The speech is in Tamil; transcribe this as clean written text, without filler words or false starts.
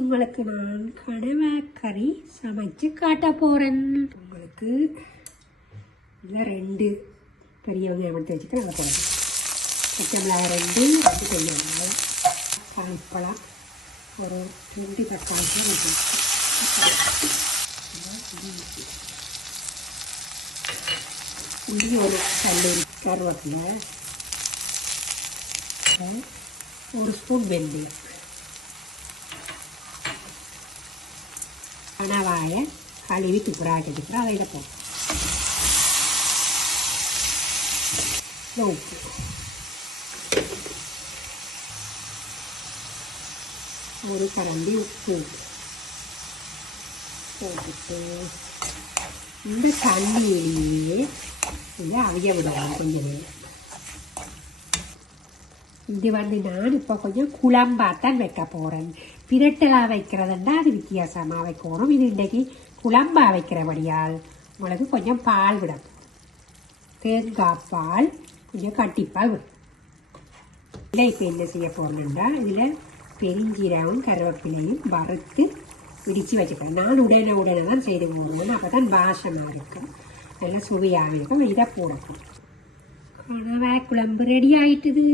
உங்களுக்கு நான் கடலை கறி சமைச்சு காட்ட போகிறேன். உங்களுக்கு இல்லை 2 பெரிய வெங்காயம் எடுத்து வச்சுக்கிறேன். அதை போடுறேன். பச்சை மிளகாய் 2 பெரிய வெங்காயம், காய்ப்பழம் ஒரு 2 தக்காளி ஊற்றி இஞ்சி ஒரு கல்லூரி கருவேப்பிலை, 1 ஸ்பூன் வெந்தயம், கணவாயை கழுவி துப்புராக்கி வச்சுக்கிறேன். அதை போகும் உப்பு, ஒரு கரண்டி உப்பு போட்டுட்டு இந்த தண்ணியிலேயே இதை அவிய விடலாம் கொஞ்சம் நேரம். இது நான் இப்போ கொஞ்சம் குழம்பாத்தான் வைக்க போகிறேன். பிரட்டலாக வைக்கிறதுண்டா அது வித்தியாசமாக வைக்கணும். இது இன்றைக்கி குழம்பா வைக்கிறபடியால் உங்களுக்கு கொஞ்சம் பால் விடும். தேங்காய் பால் கொஞ்சம் கட்டிப்பால் விடும். இல்லை இப்போ என்ன செய்ய போகிறேன்டா இதில் பெருஞ்சீரகம் கருவேப்பிலையும் வறுத்து இடித்து வச்சுக்கிறேன். நான் உடனே தான் செய்து போடுவேன். அப்போ தான் வாசமாக இருக்கும், நல்லா சுவையாக இருக்கும். இதை போடணும். கணவாய் குழம்பு ரெடி ஆகிட்டுது.